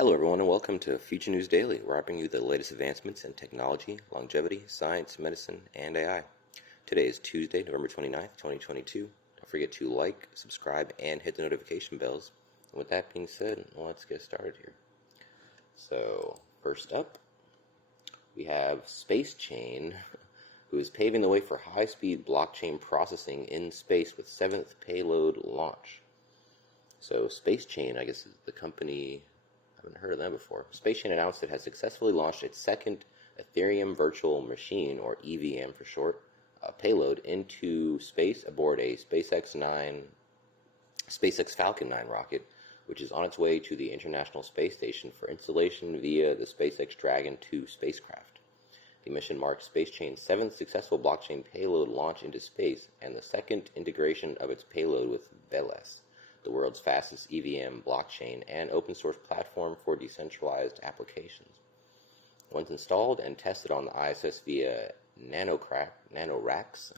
Hello, everyone, and welcome to Future News Daily, where I bring you the latest advancements in technology, longevity, science, medicine, and AI. Today is Tuesday, November 29th, 2022. Don't forget to like, subscribe, and hit the notification bells. And with that being said, let's get started here. So, first up, we have SpaceChain, who is paving the way for high-speed blockchain processing in space with 7th payload launch. So, SpaceChain, I guess, is the company. I haven't heard of them before. SpaceChain announced it has successfully launched its second Ethereum virtual machine, or EVM for short, payload into space aboard a SpaceX Falcon 9 rocket, which is on its way to the International Space Station for installation via the SpaceX Dragon 2 spacecraft. The mission marks SpaceChain's 7th successful blockchain payload launch into space and the second integration of its payload with Veles, the world's fastest EVM blockchain and open-source platform for decentralized applications. Once installed and tested on the ISS via nanoracks,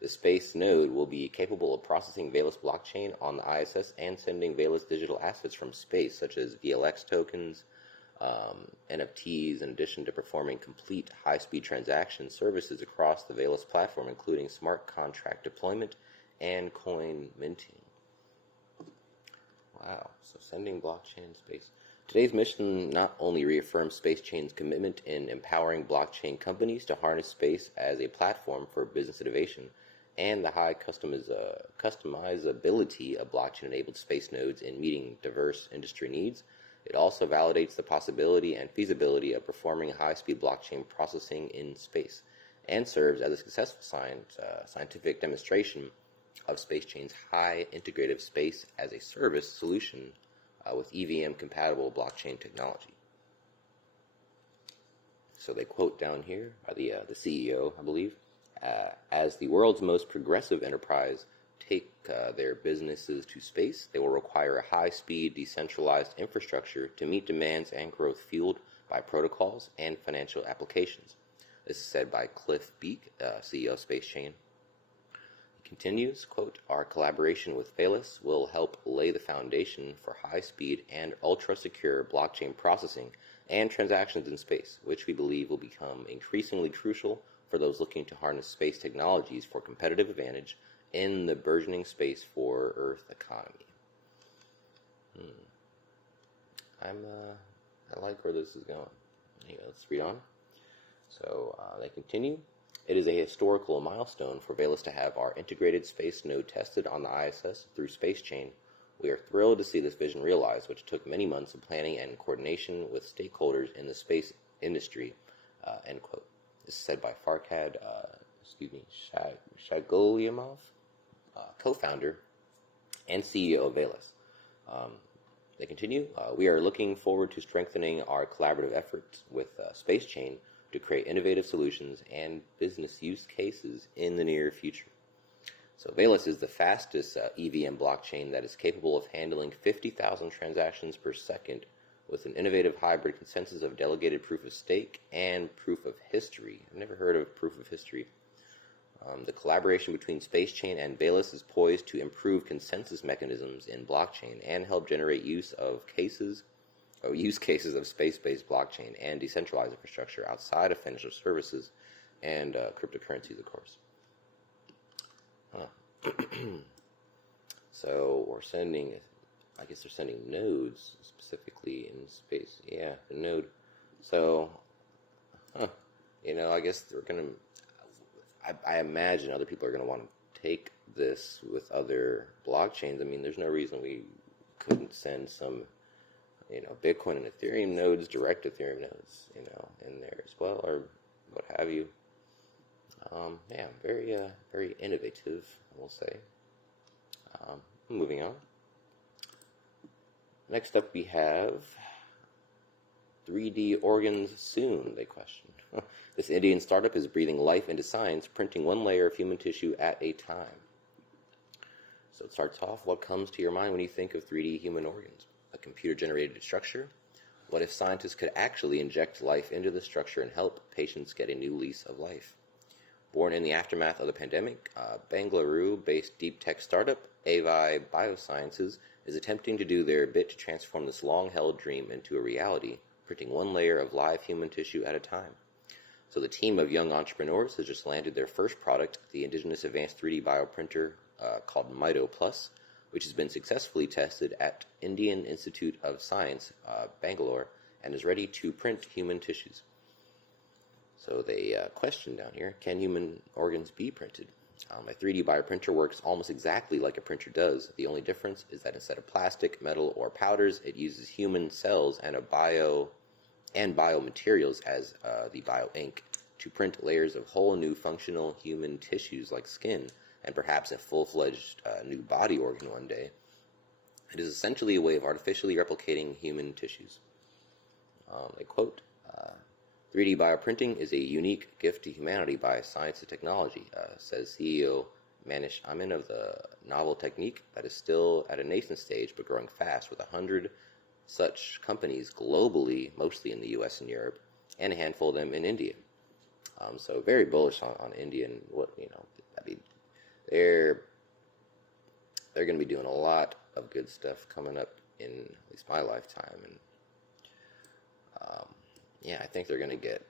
the space node will be capable of processing Veles blockchain on the ISS and sending Veles digital assets from space, such as VLX tokens, NFTs, in addition to performing complete high-speed transaction services across the Veles platform, including smart contract deployment and coin minting. Wow, so sending blockchain in space. Today's mission not only reaffirms SpaceChain's commitment in empowering blockchain companies to harness space as a platform for business innovation and the high customizability of blockchain-enabled space nodes in meeting diverse industry needs, it also validates the possibility and feasibility of performing high-speed blockchain processing in space and serves as a successful scientific demonstration of SpaceChain's high integrative space as a service solution with EVM compatible blockchain technology. So they quote down here the CEO, I believe, as the world's most progressive enterprise take their businesses to space, they will require a high-speed, decentralized infrastructure to meet demands and growth fueled by protocols and financial applications. This is said by Cliff Beek, CEO of SpaceChain. Continues, quote, our collaboration with Veles will help lay the foundation for high-speed and ultra-secure blockchain processing and transactions in space, which we believe will become increasingly crucial for those looking to harness space technologies for competitive advantage in the burgeoning space for Earth economy. I like where this is going. Anyway, let's read on. So they continue. It is a historical milestone for Veles to have our integrated space node tested on the ISS through SpaceChain. We are thrilled to see this vision realized, which took many months of planning and coordination with stakeholders in the space industry, end quote. This is said by Farhad Shagolyamov, co-founder and CEO of Veles. They continue, we are looking forward to strengthening our collaborative efforts with SpaceChain to create innovative solutions and business use cases in the near future. So Veles is the fastest EVM blockchain that is capable of handling 50,000 transactions per second with an innovative hybrid consensus of delegated proof of stake and proof of history. I've never heard of proof of history. The collaboration between SpaceChain and Veles is poised to improve consensus mechanisms in blockchain and help generate use cases of space-based blockchain and decentralized infrastructure outside of financial services and cryptocurrencies, of course. So we're sending, I guess they're sending nodes specifically in space. Yeah, the node. So, I guess they're going to, I imagine other people are going to want to take this with other blockchains. I mean, there's no reason we couldn't send some Bitcoin and Ethereum nodes, direct Ethereum nodes, in there as well, or what have you. Very innovative, I will say. Moving on. Next up, we have 3D organs soon, they question. This Indian startup is breathing life into science, printing one layer of human tissue at a time. So it starts off, what comes to your mind when you think of 3D human organs? A computer-generated structure? What if scientists could actually inject life into the structure and help patients get a new lease of life? Born in the aftermath of the pandemic, Bangalore-based deep tech startup Avi Biosciences is attempting to do their bit to transform this long-held dream into a reality, printing one layer of live human tissue at a time. So the team of young entrepreneurs has just landed their first product, the indigenous advanced 3D bioprinter called Mito Plus, which has been successfully tested at Indian Institute of Science, Bangalore, and is ready to print human tissues. So they question down here, can human organs be printed? A 3D bioprinter works almost exactly like a printer does. The only difference is that instead of plastic, metal, or powders, it uses human cells and biomaterials as the bio ink to print layers of whole new functional human tissues like skin and perhaps a full-fledged new body organ one day. It is essentially a way of artificially replicating human tissues. They quote, 3D bioprinting is a unique gift to humanity by science and technology, says CEO Manish Amin of the novel technique that is still at a nascent stage but growing fast, with 100 such companies globally, mostly in the US and Europe, and a handful of them in India. So very bullish on India, and they're going to be doing a lot of good stuff coming up in at least my lifetime, and I think they're going to get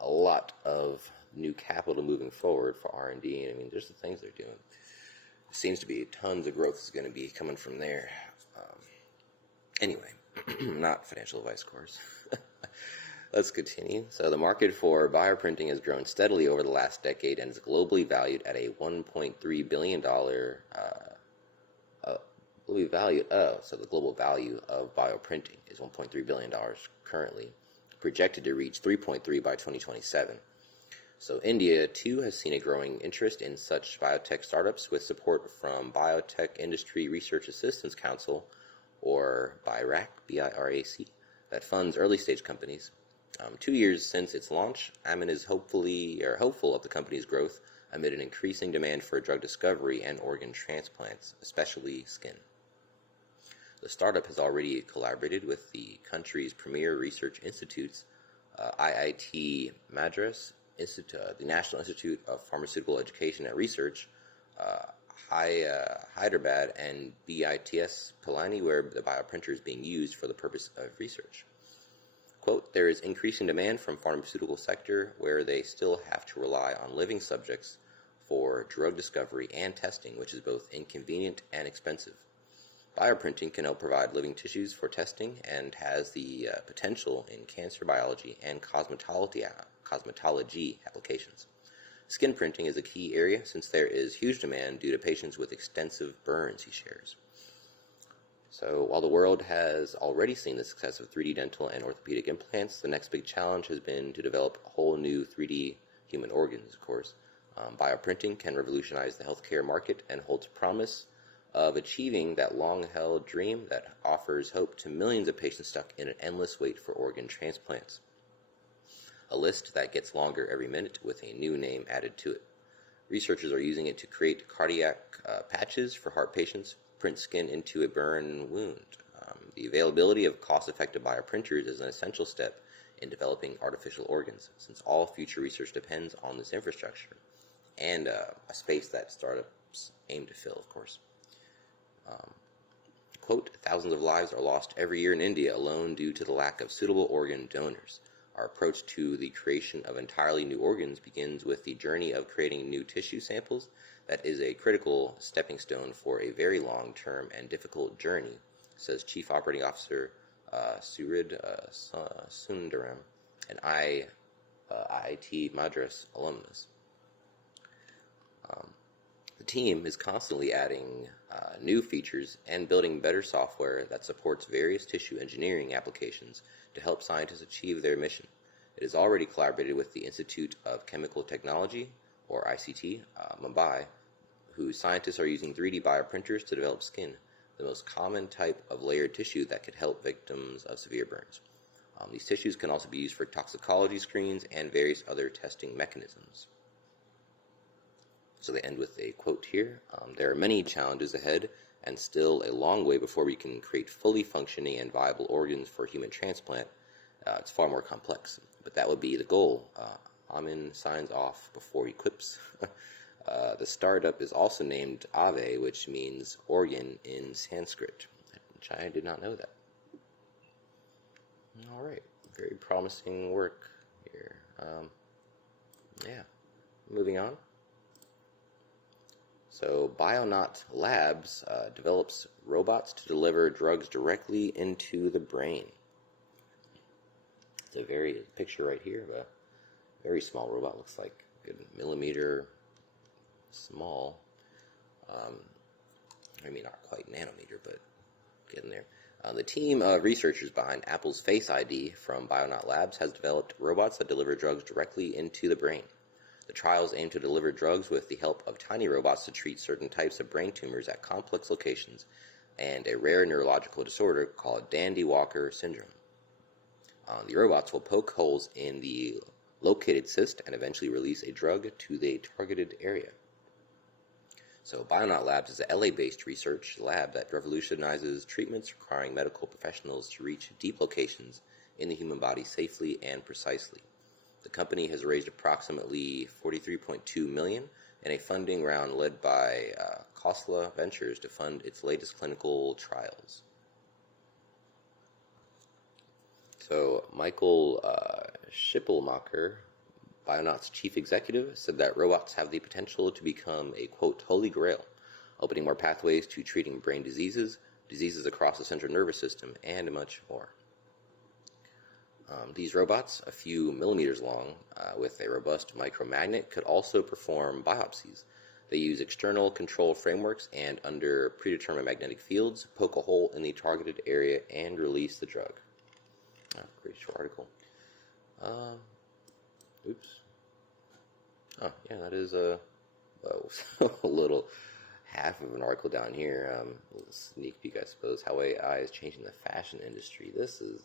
a lot of new capital moving forward for R&D. I mean, just the things they're doing. It seems to be tons of growth is going to be coming from there. Anyway, not financial advice, of course. Let's continue. So the market for bioprinting has grown steadily over the last decade and is globally valued at a $1.3 billion so the global value of bioprinting is $1.3 billion currently, projected to reach 3.3 by 2027. So India, too, has seen a growing interest in such biotech startups with support from Biotech Industry Research Assistance Council, or BIRAC, B-I-R-A-C, that funds early-stage companies. 2 years since its launch, Amin is hopeful of the company's growth amid an increasing demand for drug discovery and organ transplants, especially skin. The startup has already collaborated with the country's premier research institutes, IIT Madras, the National Institute of Pharmaceutical Education and Research, Hyderabad, and BITS Pilani, where the bioprinter is being used for the purpose of research. Quote, there is increasing demand from pharmaceutical sector where they still have to rely on living subjects for drug discovery and testing, which is both inconvenient and expensive. Bioprinting can help provide living tissues for testing and has the potential in cancer biology and cosmetology applications. Skin printing is a key area since there is huge demand due to patients with extensive burns, he shares. So while the world has already seen the success of 3D dental and orthopedic implants, the next big challenge has been to develop whole new 3D human organs, of course. Bioprinting can revolutionize the healthcare market and holds promise of achieving that long-held dream that offers hope to millions of patients stuck in an endless wait for organ transplants. A list that gets longer every minute with a new name added to it. Researchers are using it to create cardiac patches for heart patients, print skin into a burn wound. The availability of cost-effective bioprinters is an essential step in developing artificial organs, since all future research depends on this infrastructure and a space that startups aim to fill, of course. Quote, thousands of lives are lost every year in India alone due to the lack of suitable organ donors. Our approach to the creation of entirely new organs begins with the journey of creating new tissue samples. That is a critical stepping stone for a very long-term and difficult journey, says Chief Operating Officer Surid Sundaram, an IIT Madras alumnus. The team is constantly adding new features and building better software that supports various tissue engineering applications to help scientists achieve their mission. It has already collaborated with the Institute of Chemical Technology, or ICT, Mumbai, whose scientists are using 3D bioprinters to develop skin, the most common type of layered tissue that could help victims of severe burns. These tissues can also be used for toxicology screens and various other testing mechanisms. So they end with a quote here. There are many challenges ahead and still a long way before we can create fully functioning and viable organs for human transplant. It's far more complex, but that would be the goal. Amin signs off before he quips. The startup is also named Ave, which means organ in Sanskrit, which I did not know that. All right, very promising work here. Yeah, moving on. So, Bionaut Labs develops robots to deliver drugs directly into the brain. It's a very picture right here of a very small robot. Looks like a good millimeter small. I mean, not quite nanometer, but getting there. The team of researchers behind Apple's Face ID from Bionaut Labs has developed robots that deliver drugs directly into the brain. The trials aim to deliver drugs with the help of tiny robots to treat certain types of brain tumors at complex locations and a rare neurological disorder called Dandy-Walker syndrome. The robots will poke holes in the located cyst and eventually release a drug to the targeted area. So Bionaut Labs is a LA-based research lab that revolutionizes treatments requiring medical professionals to reach deep locations in the human body safely and precisely. The company has raised approximately $43.2 million in a funding round led by Khosla Ventures to fund its latest clinical trials. So Michael Schippelmacher, Bionaut's chief executive, said that robots have the potential to become a, quote, holy grail, opening more pathways to treating brain diseases, diseases across the central nervous system, and much more. These robots, a few millimeters long, with a robust micromagnet, could also perform biopsies. They use external control frameworks and, under predetermined magnetic fields, poke a hole in the targeted area and release the drug. Pretty short article. Oops. Oh, yeah, that is a little half of an article down here. A little sneak peek, I suppose, how AI is changing the fashion industry. This is,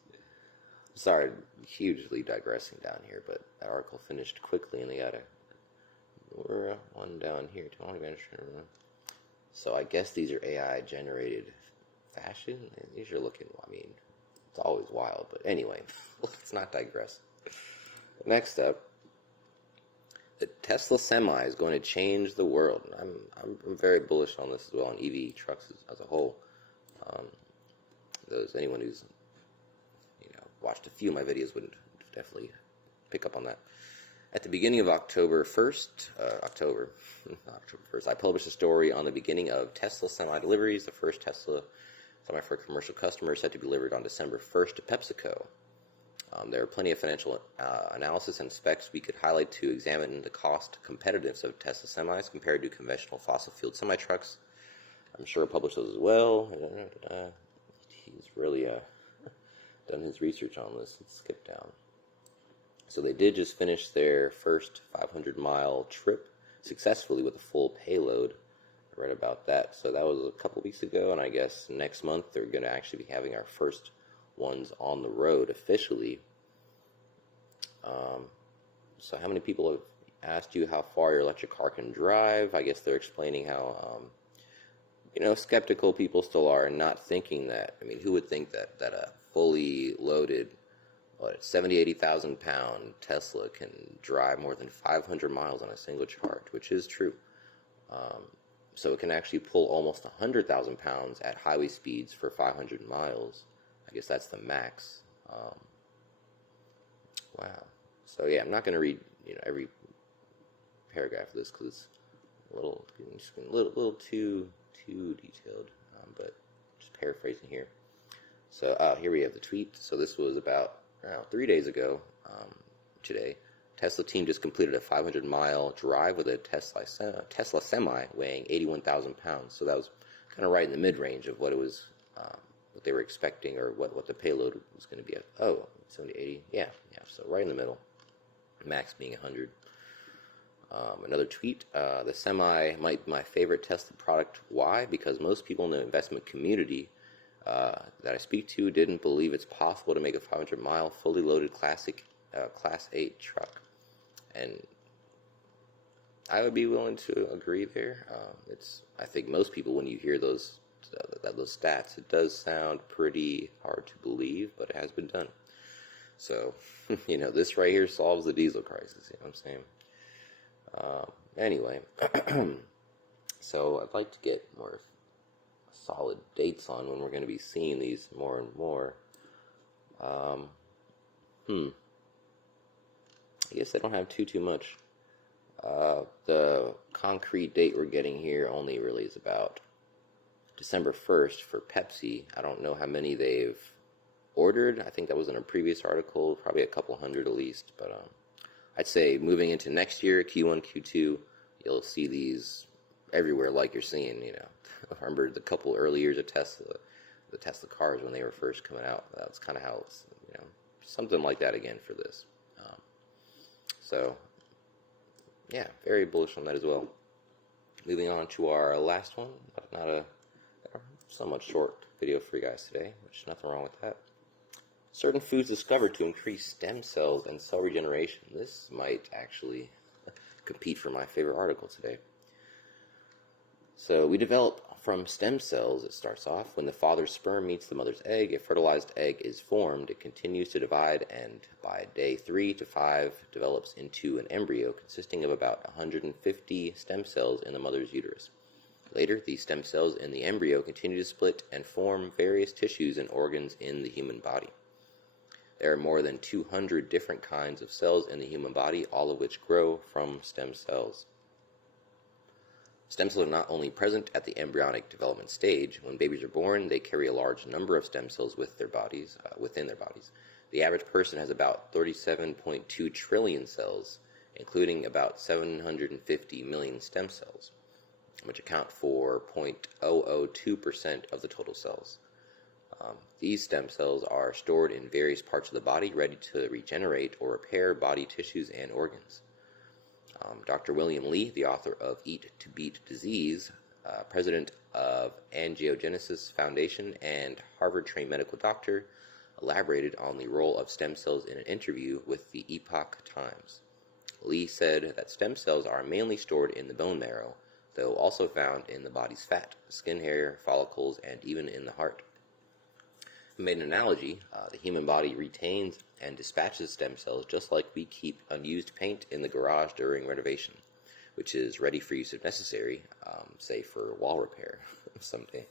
sorry, hugely digressing down here, but the article finished quickly, and they got one down here. So I guess these are AI-generated fashion. These are looking, I mean, it's always wild, but anyway, let's not digress. Next up, the Tesla Semi is going to change the world. I'm very bullish on this as well, on EV trucks as a whole. Anyone who's watched a few of my videos would definitely pick up on that. At the beginning of October 1st, I published a story on the beginning of Tesla Semi deliveries. The first Tesla Semi for commercial customers set to be delivered on December 1st to PepsiCo. There are plenty of financial analysis and specs we could highlight to examine the cost competitiveness of Tesla semis compared to conventional fossil fuel semi-trucks. I'm sure I'll publish those as well. He's really done his research on this. Let's skip down. So they did just finish their first 500-mile trip successfully with a full payload. I read about that. So that was a couple weeks ago, and I guess next month they're going to actually be having our first ones on the road officially. So how many people have asked you how far your electric car can drive? I guess they're explaining how skeptical people still are, and not thinking that. I mean, who would think that a fully loaded 80,000 pound Tesla can drive more than 500 miles on a single charge, which is true. So it can actually pull almost 100,000 pounds at highway speeds for 500 miles. I guess that's the max. Wow. So yeah, I'm not going to read every paragraph of this because it's a little too detailed. But just paraphrasing here. So here we have the tweet. So this was about 3 days ago. Today, Tesla team just completed a 500-mile drive with a Tesla Semi weighing 81,000 pounds. So that was kind of right in the mid-range of what it was. What they were expecting, or what the payload was going to be at. 70, 80, yeah, so right in the middle, max being 100. Another tweet, the Semi might be my favorite Tesla product. Why? Because most people in the investment community that I speak to didn't believe it's possible to make a 500-mile fully loaded Class 8 truck, and I would be willing to agree there. I think most people, when you hear those stats, it does sound pretty hard to believe, but it has been done. So, this right here solves the diesel crisis, you know what I'm saying? Anyway, so I'd like to get more solid dates on when we're going to be seeing these more and more. I guess I don't have too much. The concrete date we're getting here only really is about December 1st for Pepsi. I don't know how many they've ordered. I think that was in a previous article, probably a couple hundred at least. But I'd say moving into next year, Q1, Q2, you'll see these everywhere like you're seeing, you know. I remember the couple early years of Tesla, the Tesla cars when they were first coming out. That's kind of how it's, you know, something like that again for this. So, yeah, very bullish on that as well. Moving on to our last one, not a somewhat short video for you guys today, which nothing wrong with that. Certain foods discovered to increase stem cells and cell regeneration. This might actually compete for my favorite article today. So we develop from stem cells, it starts off. When the father's sperm meets the mother's egg, a fertilized egg is formed. It continues to divide, and by day 3 to 5 develops into an embryo consisting of about 150 stem cells in the mother's uterus. Later, these stem cells in the embryo continue to split and form various tissues and organs in the human body. There are more than 200 different kinds of cells in the human body, all of which grow from stem cells. Stem cells are not only present at the embryonic development stage. When babies are born, they carry a large number of stem cells within their bodies. The average person has about 37.2 trillion cells, including about 750 million stem cells, which account for 0.002% of the total cells. These stem cells are stored in various parts of the body, ready to regenerate or repair body tissues and organs. Dr. William Li, the author of Eat to Beat Disease, president of Angiogenesis Foundation and Harvard-trained medical doctor, elaborated on the role of stem cells in an interview with the Epoch Times. Li said that stem cells are mainly stored in the bone marrow, though also found in the body's fat, skin, hair, follicles, and even in the heart. He made an analogy. The human body retains and dispatches stem cells just like we keep unused paint in the garage during renovation, which is ready for use if necessary, say for wall repair someday.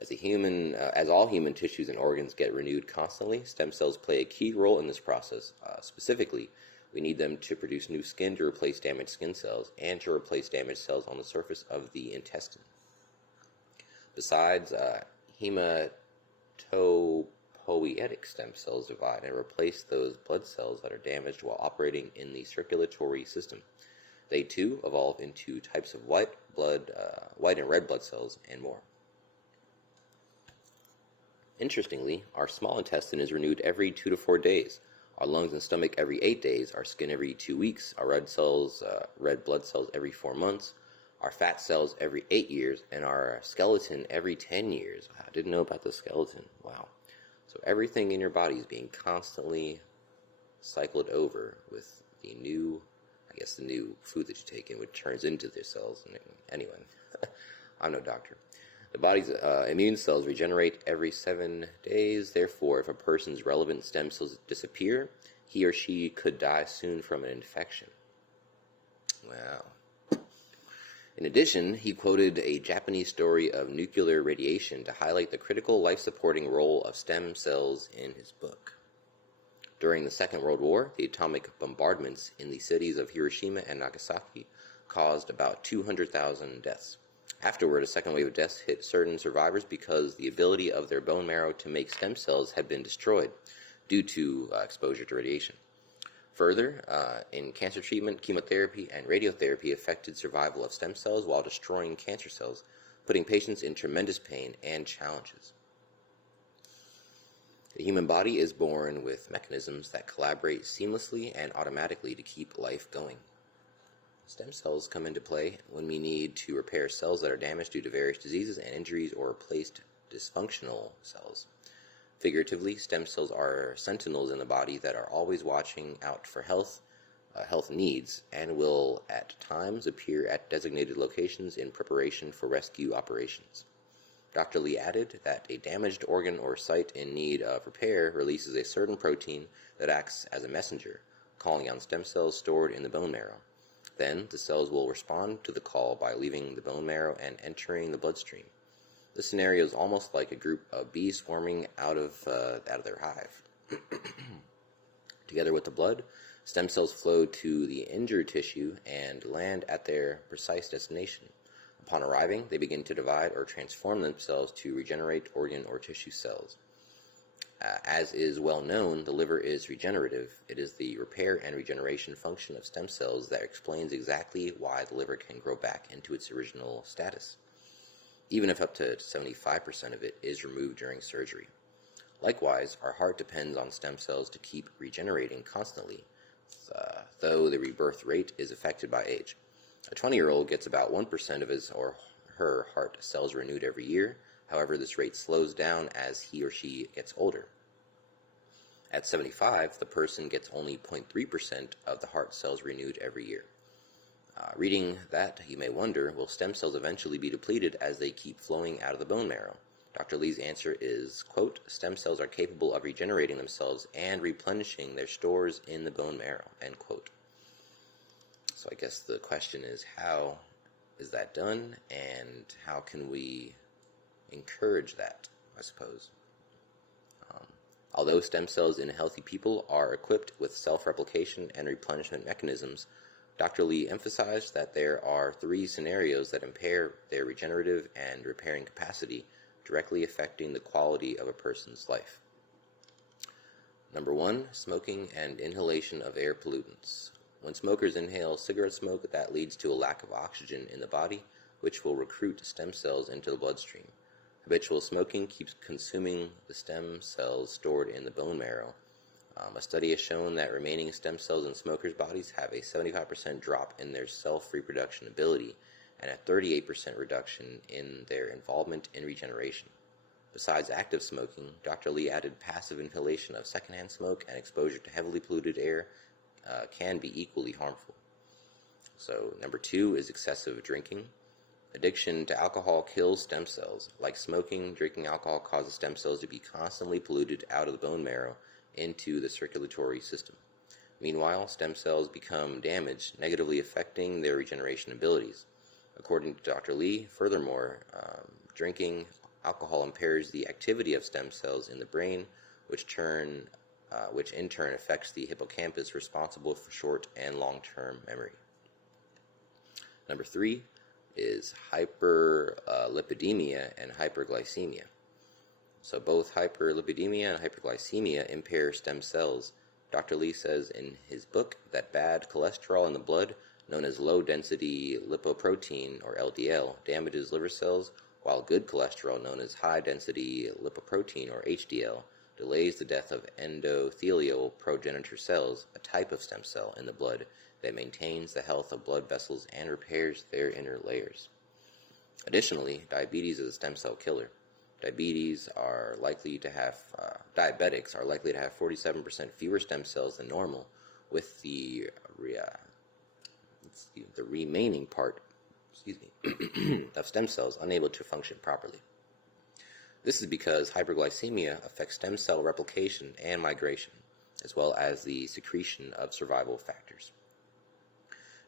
As all human tissues and organs get renewed constantly, stem cells play a key role in this process. Specifically, we need them to produce new skin to replace damaged skin cells and to replace damaged cells on the surface of the intestine. Besides, hematopoietic stem cells divide and replace those blood cells that are damaged while operating in the circulatory system. They too evolve into types of white and red blood cells and more. Interestingly, our small intestine is renewed every 2 to 4 days. Our lungs and stomach every 8 days, our skin every 2 weeks, our red blood cells every 4 months, our fat cells every 8 years, and our skeleton every 10 years. I didn't know about the skeleton. Wow. So everything in your body is being constantly cycled over with the new food that you take in, which turns into their cells. Anyway, I'm no doctor. The body's immune cells regenerate every 7 days. Therefore, if a person's relevant stem cells disappear, he or she could die soon from an infection. Wow. In addition, he quoted a Japanese story of nuclear radiation to highlight the critical life-supporting role of stem cells in his book. During the Second World War, the atomic bombardments in the cities of Hiroshima and Nagasaki caused about 200,000 deaths. Afterward, a second wave of deaths hit certain survivors because the ability of their bone marrow to make stem cells had been destroyed due to exposure to radiation. Further, in cancer treatment, chemotherapy and radiotherapy affected survival of stem cells while destroying cancer cells, putting patients in tremendous pain and challenges. The human body is born with mechanisms that collaborate seamlessly and automatically to keep life going. Stem cells come into play when we need to repair cells that are damaged due to various diseases and injuries or replaced dysfunctional cells. Figuratively, stem cells are sentinels in the body that are always watching out for health needs and will at times appear at designated locations in preparation for rescue operations. Dr. Lee added that a damaged organ or site in need of repair releases a certain protein that acts as a messenger, calling on stem cells stored in the bone marrow. Then the cells will respond to the call by leaving the bone marrow and entering the bloodstream. This scenario is almost like a group of bees swarming out of their hive. Together with the blood, stem cells flow to the injured tissue and land at their precise destination. Upon arriving, they begin to divide or transform themselves to regenerate organ or tissue cells. As is well known, the liver is regenerative. It is the repair and regeneration function of stem cells that explains exactly why the liver can grow back into its original status, even if up to 75% of it is removed during surgery. Likewise, our heart depends on stem cells to keep regenerating constantly, though the rebirth rate is affected by age. A 20-year-old gets about 1% of his or her heart cells renewed every year. However, this rate slows down as he or she gets older. At 75, the person gets only 0.3% of the heart cells renewed every year. Reading that, you may wonder, will stem cells eventually be depleted as they keep flowing out of the bone marrow? Dr. Lee's answer is, quote, stem cells are capable of regenerating themselves and replenishing their stores in the bone marrow, end quote. So I guess the question is, how is that done, and how can we encourage that, I suppose? Although stem cells in healthy people are equipped with self-replication and replenishment mechanisms, Dr. Lee emphasized that there are 3 scenarios that impair their regenerative and repairing capacity, directly affecting the quality of a person's life. Number 1, smoking and inhalation of air pollutants. When smokers inhale cigarette smoke, that leads to a lack of oxygen in the body, which will recruit stem cells into the bloodstream. Habitual smoking keeps consuming the stem cells stored in the bone marrow. A study has shown that remaining stem cells in smokers' bodies have a 75% drop in their self-reproduction ability and a 38% reduction in their involvement in regeneration. Besides active smoking, Dr. Lee added passive inhalation of secondhand smoke and exposure to heavily polluted air can be equally harmful. So, number 2 is excessive drinking. Addiction to alcohol kills stem cells. Like smoking, drinking alcohol causes stem cells to be constantly polluted out of the bone marrow into the circulatory system. Meanwhile, stem cells become damaged, negatively affecting their regeneration abilities. According to Dr. Lee, furthermore, drinking alcohol impairs the activity of stem cells in the brain, which in turn affects the hippocampus responsible for short and long-term memory. Number 3 is hyperlipidemia and hyperglycemia. So both hyperlipidemia and hyperglycemia impair stem cells. Dr. Lee says in his book that bad cholesterol in the blood, known as low-density lipoprotein, or LDL, damages liver cells, while good cholesterol, known as high-density lipoprotein, or HDL, delays the death of endothelial progenitor cells, a type of stem cell in the blood that maintains the health of blood vessels and repairs their inner layers. Additionally, diabetes is a stem cell killer. Diabetics are likely to have 47% fewer stem cells than normal, with the remaining part of stem cells unable to function properly. This is because hyperglycemia affects stem cell replication and migration, as well as the secretion of survival factors.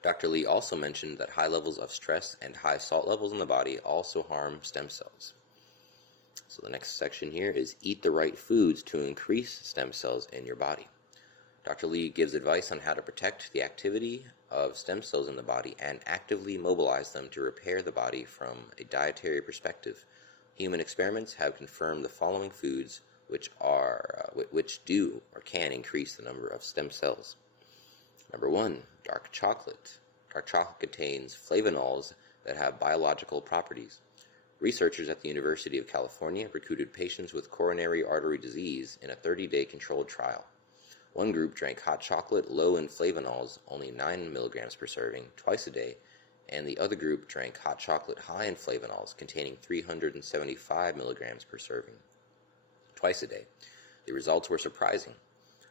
Dr. Lee also mentioned that high levels of stress and high salt levels in the body also harm stem cells. So the next section here is eat the right foods to increase stem cells in your body. Dr. Lee gives advice on how to protect the activity of stem cells in the body and actively mobilize them to repair the body from a dietary perspective. Human experiments have confirmed the following foods which do or can increase the number of stem cells. Number 1, dark chocolate. Dark chocolate contains flavonols that have biological properties. Researchers at the University of California recruited patients with coronary artery disease in a 30-day controlled trial. One group drank hot chocolate low in flavonols, only 9 milligrams per serving, twice a day, and the other group drank hot chocolate high in flavonols, containing 375 milligrams per serving, twice a day. The results were surprising.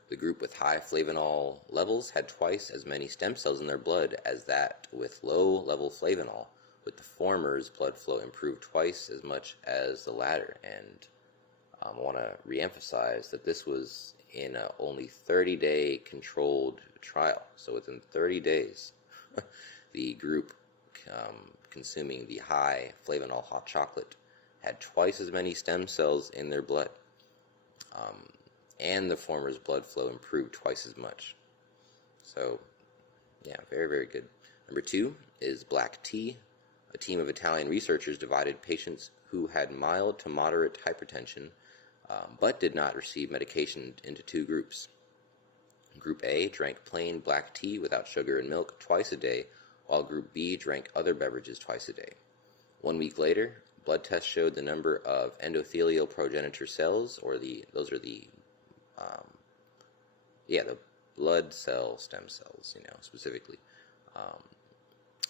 The group with high flavonol levels had twice as many stem cells in their blood as that with low-level flavonol, with the former's blood flow improved twice as much as the latter. And I want to reemphasize that this was in a only 30-day controlled trial. So within 30 days, The group consuming the high flavanol hot chocolate had twice as many stem cells in their blood, and the former's blood flow improved twice as much. So, yeah, very, very good. Number 2 is black tea. A team of Italian researchers divided patients who had mild to moderate hypertension but did not receive medication into 2 groups. Group A drank plain black tea without sugar and milk twice a day, while Group B drank other beverages twice a day. 1 week later, blood tests showed the number of endothelial progenitor cells, or the blood cell stem cells, specifically,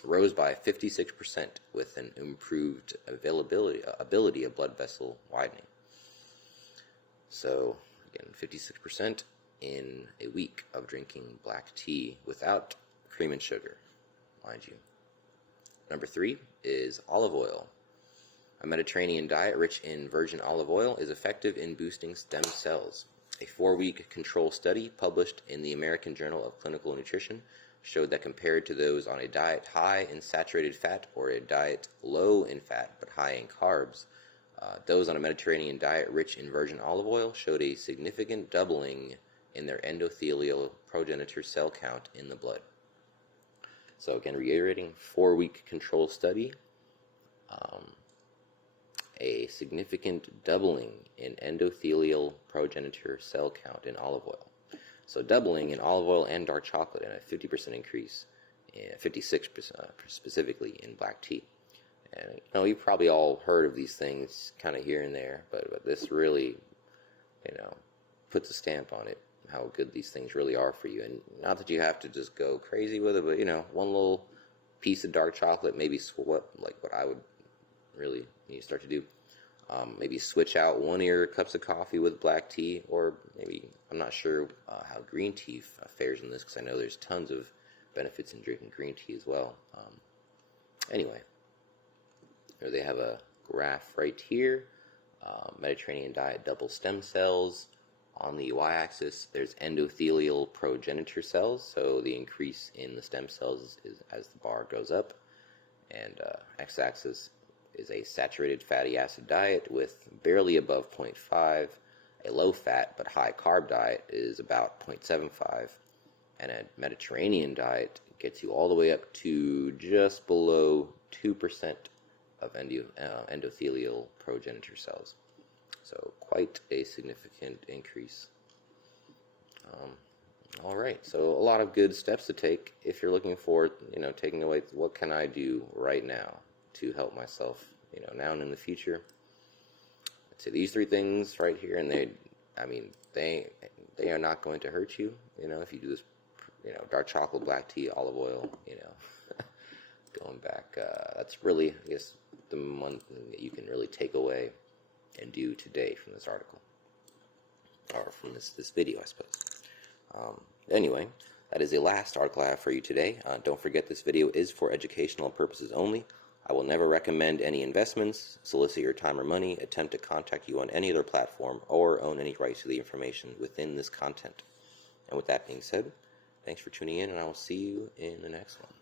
rose by 56% with an improved ability of blood vessel widening. So, again, 56% in a week of drinking black tea without cream and sugar, mind you. Number 3 is olive oil. A Mediterranean diet rich in virgin olive oil is effective in boosting stem cells. A 4-week control study published in the American Journal of Clinical Nutrition showed that compared to those on a diet high in saturated fat or a diet low in fat but high in carbs, those on a Mediterranean diet rich in virgin olive oil showed a significant doubling in their endothelial progenitor cell count in the blood. So again, reiterating, 4-week control study, a significant doubling in endothelial progenitor cell count in olive oil. So doubling in olive oil and dark chocolate, and a 50% increase, 56% specifically in black tea. And you've probably all heard of these things kind of here and there, but this really, puts a stamp on it, how good these things really are for you. And not that you have to just go crazy with it, but, one little piece of dark chocolate, maybe like what I would really start to do. Maybe switch out 1 of your cups of coffee with black tea, or maybe, I'm not sure how green tea fares in this, because I know there's tons of benefits in drinking green tea as well. Anyway, here they have a graph right here. Mediterranean diet double stem cells. On the y-axis, there's endothelial progenitor cells, so the increase in the stem cells is as the bar goes up. And x-axis is a saturated fatty acid diet with barely above 0.5. A low-fat but high-carb diet is about 0.75. And a Mediterranean diet gets you all the way up to just below 2% of endothelial progenitor cells. So quite a significant increase. All right, so a lot of good steps to take if you're looking for, taking away what can I do right now to help myself, now and in the future. I'd say these 3 things right here, and they are not going to hurt you, if you do this, dark chocolate, black tea, olive oil, going back, that's really, I guess, the one thing that you can really take away and do today from this article, or from this video, I suppose. Anyway, that is the last article I have for you today. Don't forget, this video is for educational purposes only. I will never recommend any investments, solicit your time or money, attempt to contact you on any other platform, or own any rights to the information within this content. And with that being said, thanks for tuning in, and I will see you in the next one.